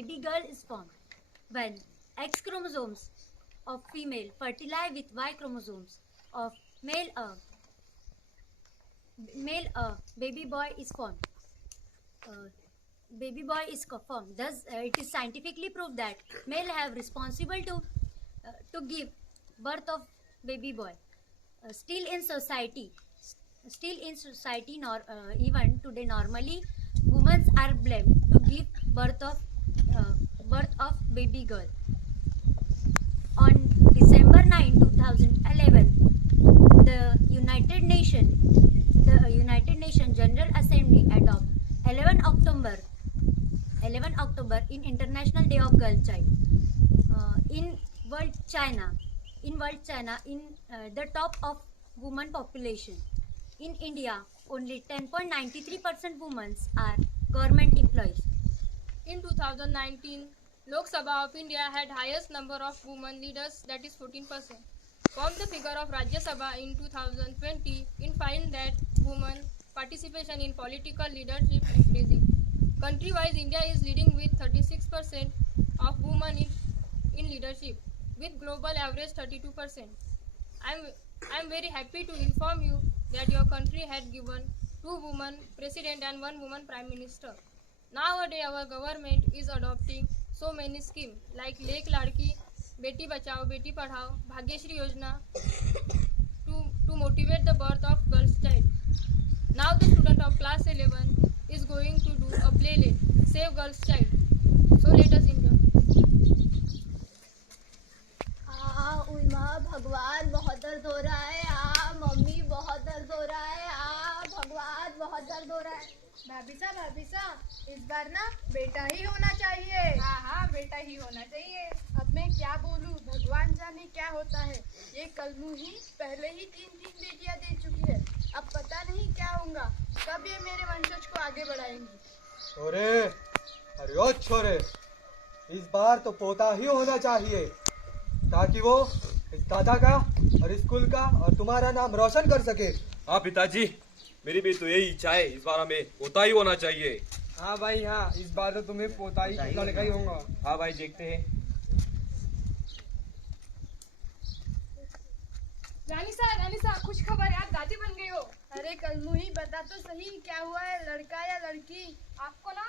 baby girl is formed. When X chromosomes of female fertilize with Y chromosomes of male, baby boy is formed. Baby boy is formed. Thus, it is scientifically proved that male have responsible to give birth of baby boy. Still in society, nor even today, normally, women are blamed to give birth of baby girl. On December 9, 2011, the United Nations General Assembly adopt 11 October in International Day of Girl Child. In world China, the top of women population. In India, only 10.93% women are government employees. In 2019, Lok Sabha of India had highest number of women leaders, that is 14%. From the figure of Rajya Sabha in 2020, we find that women participation in political leadership increasing. Country-wise, India is leading with 36% of women in leadership, with global average 32%. I am very happy to inform you that your country had given 2 women president and 1 woman prime minister. Nowadays, our government is adopting so many schemes like Lek Ladki, Beti Bachao, Beti Padhao, Bhagyashri Yojana to motivate the birth of girls' child. Now the student of class 11 is going to do a playlist, Save Girls' Child. So let us enjoy. भगवान बहुत दर्द हो रहा है। Mummy बहुत दर्द हो रहा है। भगवान बहुत दर्द हो रहा है। भाभी साहब इस बार ना बेटा ही होना चाहिए। हाँ बेटा ही होना चाहिए। अब मैं क्या बोलूँ, भगवान जाने क्या होता है। ये कलमू ही पहले ही 3 बेटियां दे चुकी है। अब पता नहीं क्या होगा, कब ये मेरे वंशज को आगे बढ़ाएंगी। अरे ओ छोरे, इस बार तो पोता ही होना चाहिए ताकि वो इस दादा का और स्कूल का और तुम्हारा नाम रोशन कर सके। हाँ पिताजी, मेरी भी तो यही इच्छा है। इस बार हमें पोता ही होना चाहिए। हाँ भाई हाँ, इस बार तो तुम्हें पोता ही लड़का ही होगा। हाँ भाई, देखते हैं। रानी सा कुछ खबर, आप दादी बन गई हो। अरे कलमू ही बता तो सही, क्या हुआ है, लड़का या लड़की? आपको ना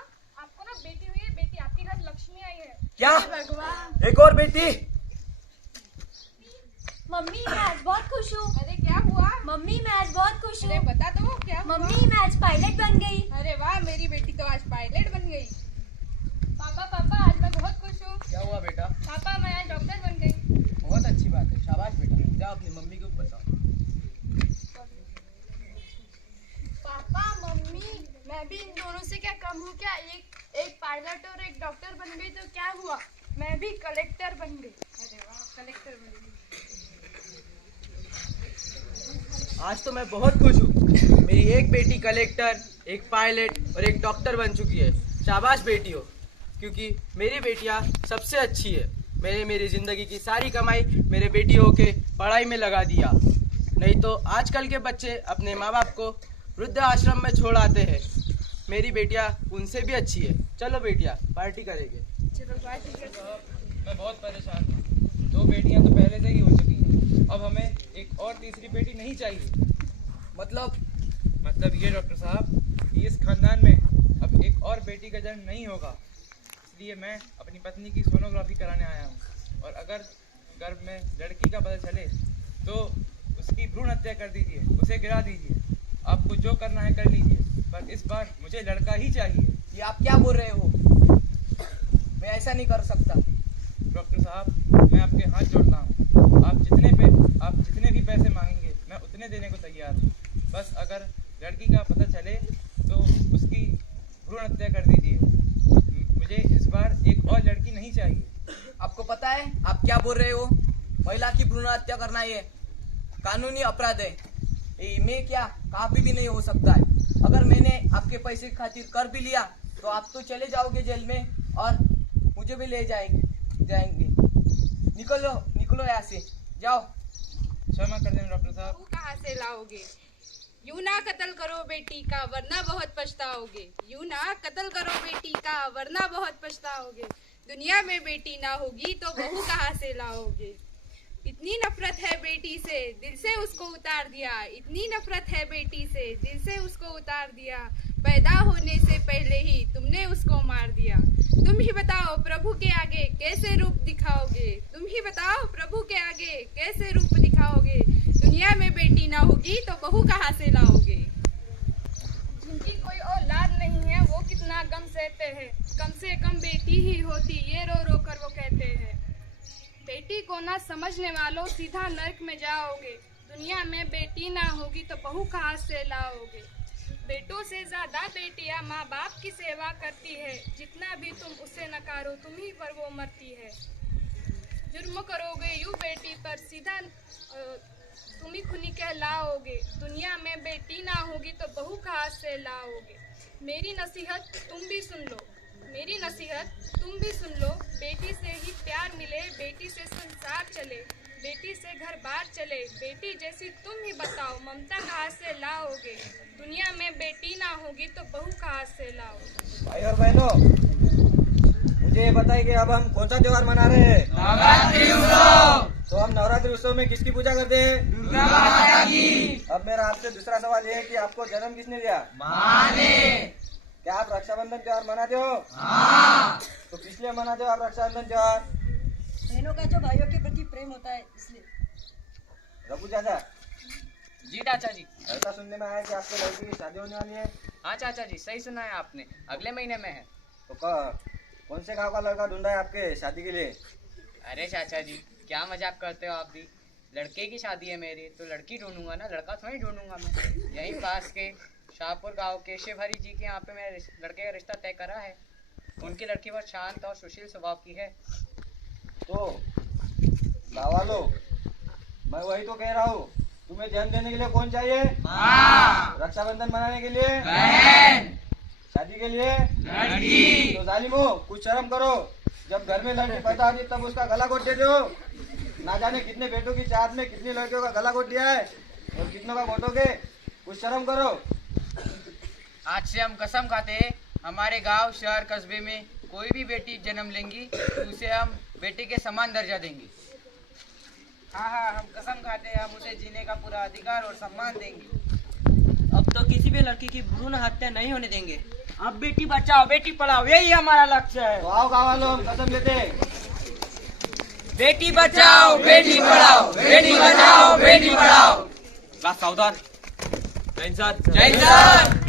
बेटी हुई है। बेटी आपके घर लक्ष्मी आई है। क्या? भगवान, एक और बेटी? मम्मी मैं आज बहुत खुश हूँ। अरे क्या हुआ? मम्मी मैं आज बहुत खुश हूँ। बता दो क्या हुआ? मम्मी मैं आज पायलट बन गई। अरे वाह, मेरी बेटी तो आज पायलट बन गई। पापा आज मैं बहुत खुश हूँ। क्या हुआ बेटा? पापा मैं आज डॉक्टर बन गई। बहुत अच्छी बात है, शाबाश बेटा। जाओ अपनी मम्मी को बताओ। पापा मम्मी, मैं भी इन दोनों से क्या कम हूँ क्या? एक पायलट और एक डॉक्टर बन गई तो क्या हुआ, मैं भी कलेक्टर बन गई। अरे वाह, कलेक्टर बन गई। आज तो मैं बहुत खुश हूँ। मेरी एक बेटी कलेक्टर, एक पायलट और एक डॉक्टर बन चुकी है। शाबाश बेटी हो, क्योंकि मेरी बेटियाँ सबसे अच्छी है। मैंने मेरी जिंदगी की सारी कमाई मेरे बेटियों के पढ़ाई में लगा दिया। नहीं तो आजकल के बच्चे अपने माँ बाप को वृद्ध आश्रम में छोड़ आते हैं। मेरी बेटियाँ उनसे भी अच्छी है। चलो बेटियाँ, पार्टी करेंगे। चलो पार्टी करते। मैं बहुत परेशान हूँ। 2 बेटियां तो पहले से ही हो चुकी हैं। अब हमें एक और तीसरी बेटी नहीं चाहिए। मतलब ये डॉक्टर साहब, इस खानदान में अब एक और बेटी का जन्म नहीं होगा। इसलिए मैं अपनी पत्नी की सोनोग्राफी कराने आया हूँ। और अगर गर्भ में लड़की का पता चले तो उसकी भ्रूण हत्या कर दीजिए, उसे गिरा दीजिए। आपको जो करना है कर लीजिए, पर इस बार मुझे लड़का ही चाहिए। ये आप क्या बोल रहे हो? मैं ऐसा नहीं कर सकता। डॉक्टर साहब, मैं आपके हाथ जोड़ता हूँ। आप जितने भी पैसे मांगेंगे मैं उतने देने को तैयार हूँ। बस अगर लड़की का पता चले तो उसकी भ्रूण हत्या कर दीजिए। मुझे इस बार एक और लड़की नहीं चाहिए। आपको पता है आप क्या बोल रहे हो? महिला की भ्रूण हत्या करना ये कानूनी अपराध है। मैं क्या काफी भी नहीं हो सकता है। अगर मैंने आपके पैसे की खातिर कर भी लिया तो आप तो चले जाओगे जेल में और मुझे भी ले जाएंगे। निकलो यहाँ से, जाओ। क्षमा कर देना डॉक्टर साहब। कहाँ से लाओगे? यूं ना कत्ल करो बेटी का वरना बहुत पछताओगे। यूं ना कत्ल करो बेटी का वरना बहुत पछताओगे। दुनिया में बेटी ना होगी तो बहू कहाँ से लाओगे। इतनी नफरत है बेटी से दिल से उसको उतार दिया। इतनी नफरत है बेटी से दिल से उसको उतार दिया। पैदा होने से पहले ही तुमने उसको मार दिया। तुम ही बताओ प्रभु के आगे कैसे रूप दिखाओगे। तुम ही बताओ प्रभु के आगे कैसे रूप दिखाओगे। दुनिया में बेटी ना होगी तो बहू कहाँ से लाओगे। जिनकी कोई औलाद नहीं है वो कितना गम सहते हैं। कम से कम बेटी ही होती ये रो रो कर वो कहते हैं। बेटी को ना समझने वालों सीधा नरक में जाओगे। दुनिया में बेटी ना होगी तो बहू कहाँ से लाओगे। बेटों से ज्यादा बेटियां माँ बाप की सेवा करती है। जितना भी तुम उसे नकारो तुम ही पर वो मरती है। जुर्म करोगे यूं बेटी पर सीधा तुम ही खूनी कहलाओगे। दुनिया में बेटी ना होगी तो बहू कहाँ से लाओगे। मेरी नसीहत तुम भी सुन लो। मेरी नसीहत तुम भी सुन लो। बेटी से ही प्यार मिले बेटी से संसार चले। बेटी से घर बार चले। बेटी जैसी तुम ही बताओ ममता कहाँ से लाओगे। दुनिया में बेटी ना होगी तो बहू कहाँ से लाओगे। भाई और बहनों, मुझे ये बताइए कि अब हम कौन सा त्योहार मना रहे हैं। नवरात्रि उत्सव। तो हम नवरात्रि उत्सव में किसकी पूजा करते हैं। दुर्गा माता की। अब मेरा आपसे दूसरा सवाल ये है कि आपको जन्म किसने दिया। माँ ने। क्या आप रक्षाबंधन त्योहार मनाते हो। हाँ। तो किस लिए मनाते हो आप रक्षाबंधन त्योहार। बहनों का जो भाइयों के प्रति प्रेम होता है इसलिए। रघु चाचा, जी चाचा जी। ऐसा सुनने में आया कि आपके लड़की की शादी होने वाली है। हाँ चाचा जी सही सुना है आपने, अगले महीने में है। तो कौन से गांव का लड़का ढूंढा है आपके शादी के लिए। अरे चाचा जी क्या मजाक करते हो आप भी। लड़के की शादी है मेरी तो लड़की ढूंढूंगा ना, लड़का थोड़ी ढूंढूंगा मैं। यहीं पास के शाहपुर गांव के केशव हरी जी के यहाँ पे मैंने लड़के का रिश्ता तय करा है। उनकी लड़की बहुत शांत और सुशील स्वभाव की है। तो गाँव वालों, मैं वही तो कह रहा हूँ, तुम्हें जन्म देने के लिए कौन चाहिए। माँ। रक्षाबंधन मनाने के लिए बहन। शादी के लिए लड़की। तो जालिमो कुछ शर्म करो। जब घर में लड़की पैदा होती तब उसका गला घोट देते हो। ना जाने कितने बेटों की चाहत में कितनी लड़कियों का गला घोट दिया है और कितनों का घोटोगे। कुछ शर्म करो। आज से हम कसम खाते हैं हमारे गांव शहर कस्बे में कोई भी बेटी जन्म लेंगी तो उसे हम बेटे के समान दर्जा देंगे। हाँ, हम कसम खाते हैं हम उसे जीने का पूरा अधिकार और सम्मान देंगे। अब तो किसी भी लड़की की भ्रूण हत्या नहीं होने देंगे। अब बेटी बचाओ बेटी पढ़ाओ यही हमारा लक्ष्य है। तो आओ गाँव वालों, हम कसम लेते हैं। बेटी बचाओ बेटी पढ़ाओ, बेटी बचाओ बेटी पढ़ाओ। सावधान। जय हिंद सर। जय हिंद।